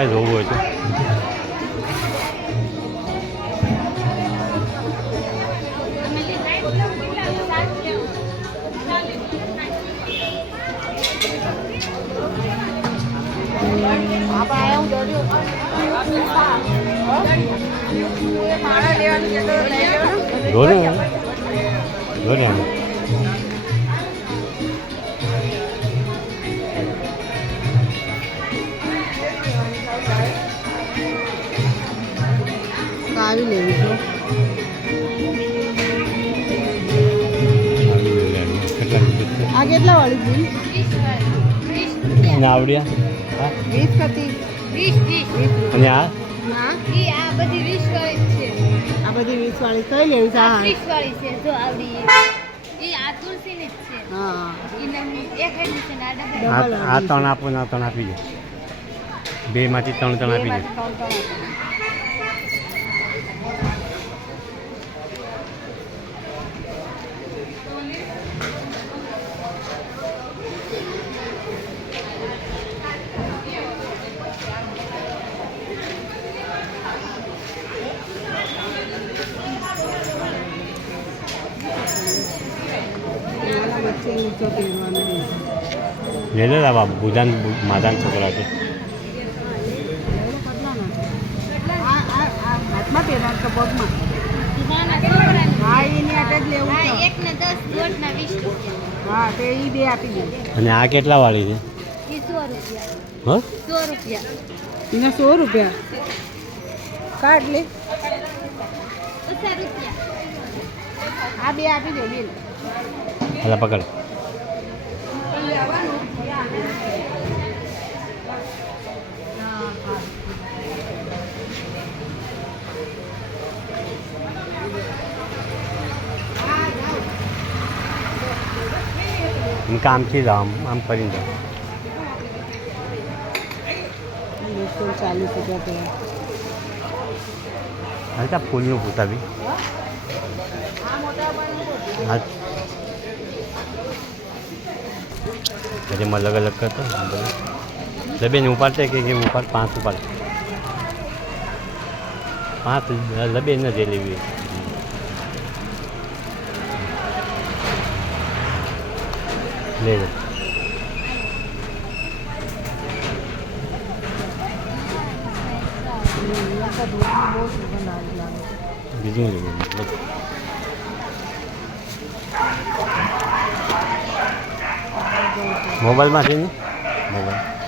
કાંઈ જોવું હોય તો જો ને આવી લેવી છો આ કેટલા વાળી છે આવડ્યા 20 હતી 20 અને આ ના આ બધી 20 વાળી છે. આ બધી 20 વાળી કઈ લેવી છે? 30 વાળી છે જો આવડી એ આ તુલસીની જ છે. હા ઈને એક હેડી છે ને આ ડબલ. આ ત્રણ આપો ને આ ત્રણ આપી દે બે માંથી ત્રણ આપી દે વચ્ચે ઊંચો પહેરવાનો લે લે બાબુ બુધાન માધાન છોકરા છે હાથમાં પહેરવાનું તો પગમાં નાના છોકરાને હા એની આટે જ લેવું હા છે એક ને 10 દોઢના 20 રૂપિયા. હા તે એ બે આપી દે અને આ કેટલા વાળી છે એ 100 રૂપિયા. હા 100 રૂપિયા. એના 100 રૂપિયા કાઢ લે 50 રૂપિયા. આ બે આપી દે બેન હાલા પકડ કામથી જાઓ આમ કરીને જાઓ 240 રૂપિયા પહેર હા ત્યાં ફૂલનું પૂછાવી હા પછી એમાં અલગ અલગ કરતો લબેન ઉપાડશે કે ઉપાડ 5 ઉપાડ 5 લબેન જ લેવી લે લે બીજું લેવું મોબાઈલમાંથી ને મોબાઈલ